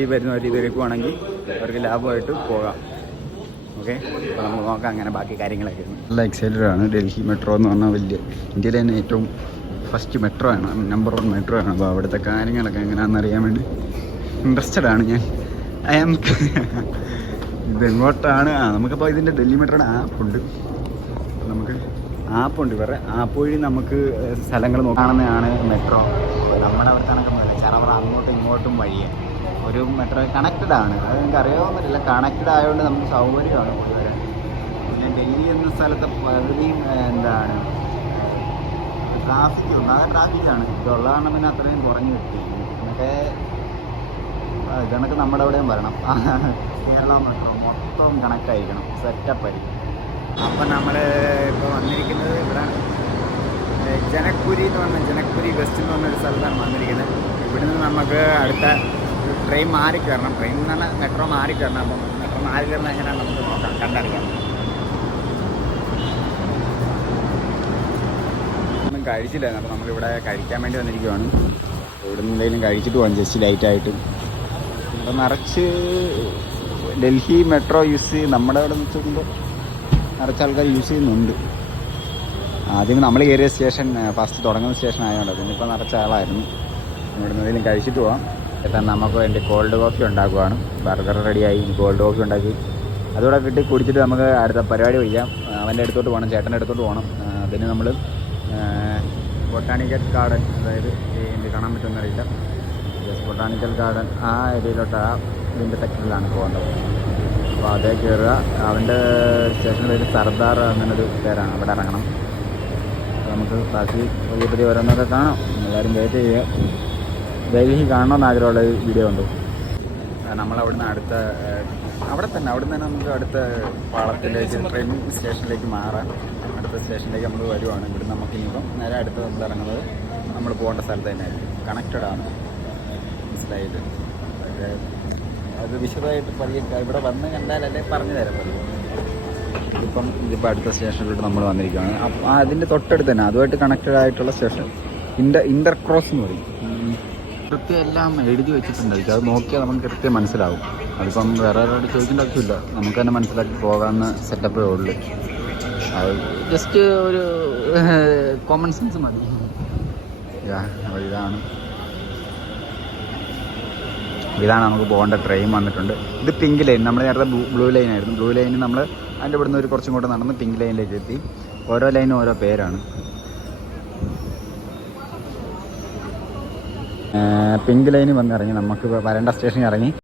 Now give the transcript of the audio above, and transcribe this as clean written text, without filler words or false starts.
ഈ വരുന്നവർ ഇത് എടുക്കുവാണെങ്കിൽ അവർക്ക് ലാഭമായിട്ട് പോകാം. ഓക്കെ, അപ്പോൾ നമുക്ക് നോക്കാം അങ്ങനെ ബാക്കി കാര്യങ്ങളൊക്കെ. നല്ല എക്സൈറ്റഡ് ആണ്. ഡൽഹി മെട്രോ എന്ന് പറഞ്ഞാൽ വലിയ ഇന്ത്യയിലെ തന്നെ ഏറ്റവും ഫസ്റ്റ് മെട്രോ ആണ്, നമ്പർ 1 മെട്രോ ആണ്. അപ്പോൾ അവിടുത്തെ കാര്യങ്ങളൊക്കെ എങ്ങനെയാണെന്ന് അറിയാൻ വേണ്ടി ഇൻട്രസ്റ്റഡ് ആണ് ഞാൻ. ഇതെങ്ങോട്ടാണ്? നമുക്കപ്പോൾ ഇതിൻ്റെ ഡൽഹി മെട്രോയുടെ ആപ്പുണ്ട്. നമുക്ക് ആപ്പുണ്ട്, ഇവരുടെ ആപ്പ് വഴി നമുക്ക് സ്ഥലങ്ങൾ നോക്കാണെന്നാണ് മെട്രോ. നമ്മുടെ അവിടെ കണക്ക് ചറവറ അങ്ങോട്ടും ഇങ്ങോട്ടും വഴിയാണ്. ഒരു മെട്രോ കണക്റ്റഡ് ആണ്, അത് നിങ്ങൾക്ക് അറിയാൻ പറ്റില്ല. കണക്റ്റഡ് ആയതുകൊണ്ട് നമുക്ക് സൗകര്യമാണ് വരാൻ. പിന്നെ ഡൽഹി എന്ന സ്ഥലത്തെ പകുതിയും എന്താണ് ട്രാഫിക്കാണ്. ഇതുള്ള കാരണം പിന്നെ അത്രയും കുറഞ്ഞു കിട്ടി. എന്നൊക്കെ ഇതൊക്കെ നമ്മുടെ അവിടെയും വരണം. കേരള മെട്രോ മൊത്തം കണക്റ്റ് ആയിരിക്കണം, സെറ്റപ്പ് ആയിരിക്കും. അപ്പം നമ്മൾ ഇപ്പോൾ വന്നിരിക്കുന്നത് ഇവിടെ ജനക്പുരി എന്ന് പറഞ്ഞാൽ ജനക്പുരി വെസ്റ്റ് എന്ന് പറഞ്ഞൊരു സ്ഥലത്താണ് വന്നിരിക്കുന്നത്. ഇവിടുന്ന് നമുക്ക് അടുത്ത ട്രെയിൻ മാറി കയറണം. ട്രെയിൻ എന്ന് പറഞ്ഞാൽ മെട്രോ മാറി കയറണം. അപ്പം മെട്രോ മാറി കയറണം എങ്ങനെയാണ് നമുക്ക് നോക്കാം, കണ്ടറിയാം. ഒന്നും കഴിച്ചില്ലായിരുന്നു, അപ്പോൾ നമ്മളിവിടെ കഴിക്കാൻ വേണ്ടി വന്നിരിക്കുകയാണ്. ഇവിടെ നിന്ന് എന്തെങ്കിലും കഴിച്ചിട്ട് പോകാം, ജസ്റ്റ് ലൈറ്റായിട്ട്. ഇവിടെ നിറച്ച് ഡൽഹി മെട്രോ യൂസ് ചെയ്ത് നമ്മുടെ അവിടെ നിന്ന് നോക്കുമ്പോൾ നിറച്ച് ആൾക്കാർ യൂസ് ചെയ്യുന്നുണ്ട്. ആദ്യം നമ്മൾ കയറിയ സ്റ്റേഷൻ ഫസ്റ്റ് തുടങ്ങുന്ന സ്റ്റേഷൻ ആയതുകൊണ്ട് പിന്നിപ്പോൾ നിറച്ച ആളായിരുന്നു. ഇവിടെ നിന്ന് എന്തെങ്കിലും കഴിച്ചിട്ട് പോകാം. എത്താൻ നമുക്ക് വേണ്ടി കോൾഡ് കോഫി ഉണ്ടാക്കുവാണ്. ബർഗർ റെഡിയായി, കോൾഡ് കോഫി ഉണ്ടാക്കി അതുകൂടെ കിട്ടി കുടിച്ചിട്ട് നമുക്ക് അടുത്ത പരിപാടി വയ്ക്കാം. അവൻ്റെ അടുത്തോട്ട് പോകണം, ചേട്ടൻ്റെ അടുത്തോട്ട് പോകണം. അതിന് നമ്മൾ ബൊട്ടാണിക്കൽ ഗാർഡൻ, അതായത് എന്ത് കാണാൻ പറ്റുമെന്നറിയില്ല, ജസ്റ്റ് ബൊട്ടാണിക്കൽ ഗാർഡൻ ആ ഏരിയയിലോട്ട് ആ ഇതിൻ്റെ സെക്ടറിലാണ് പോകേണ്ടത്. അപ്പോൾ അതേ കയറുക. അവൻ്റെ സ്റ്റേഷൻ്റെ പേര് സർദാർ അങ്ങനൊരു പേരാണ്. അവിടെ ഇറങ്ങണം. അപ്പോൾ നമുക്ക് ബാക്കി പതി ഓരോന്നൊക്കെ കാണാം. എല്ലാവരും വെയിറ്റ് ചെയ്യുക. ഡൽഹി കാണണമെന്ന് ആഗ്രഹമുള്ള വീഡിയോ ഉണ്ട്. നമ്മളവിടുന്ന് അടുത്ത അവിടെ നിന്ന് തന്നെ നമുക്ക് അടുത്ത പാളത്തിലേക്ക് ട്രെയിൻ സ്റ്റേഷനിലേക്ക് മാറാം. അടുത്ത സ്റ്റേഷനിലേക്ക് നമ്മൾ വരുവാണ്. ഇവിടുന്ന് നമുക്ക് ഇനിയിപ്പം നേരെ അടുത്ത ഇറങ്ങുന്നത് നമ്മൾ പോകേണ്ട സ്ഥലത്ത് തന്നെയായിരിക്കും. കണക്റ്റഡ് ആണ്, മനസ്സിലായിട്ട്. അത് വിശദമായിട്ട് പതിയെ ഇവിടെ വന്ന് കണ്ടാലല്ലേ പറഞ്ഞു തരാൻ പറ്റും. ഇതിപ്പോൾ അടുത്ത സ്റ്റേഷനിലോട്ട് നമ്മൾ വന്നിരിക്കുകയാണ്. അപ്പം അതിൻ്റെ തൊട്ടടുത്ത് തന്നെ അതുമായിട്ട് കണക്റ്റഡ് ആയിട്ടുള്ള സ്റ്റേഷൻ ഇൻ്റർക്രോസ് എന്ന് പറയും. കൃത്യം എല്ലാം എഴുതി വെച്ചിട്ടുണ്ടായിരിക്കും. അത് നോക്കിയാൽ നമുക്ക് കൃത്യം മനസ്സിലാവും. അതിപ്പം വേറെ ആരോട് ചോദിക്കേണ്ട ആവശ്യമില്ല, നമുക്ക് തന്നെ മനസ്സിലാക്കി പോകാമെന്ന് സെറ്റപ്പേ ഉള്ളൂ. അത് ജസ്റ്റ് ഒരു കോമൺ സെൻസ് മതി. അപ്പോൾ ഇതാണ് നമുക്ക് പോകേണ്ട ട്രെയിൻ വന്നിട്ടുണ്ട്. ഇത് പിങ്ക് ലൈൻ, നമ്മൾ നേരത്തെ ബ്ലൂ ലൈൻ ആയിരുന്നു. ബ്ലൂ ലൈനിൽ നമ്മൾ അതിൻ്റെ ഇവിടുന്ന് ഒരു കുറച്ചും കൂടെ നടന്ന് പിങ്ക് ലൈനിലേക്ക് എത്തി. ഓരോ ലൈനും ഓരോ പേരാണ്. പിങ്ക് ലൈനിൽ വന്നിറങ്ങി നമുക്ക് വരേണ്ട സ്റ്റേഷനിൽ ഇറങ്ങി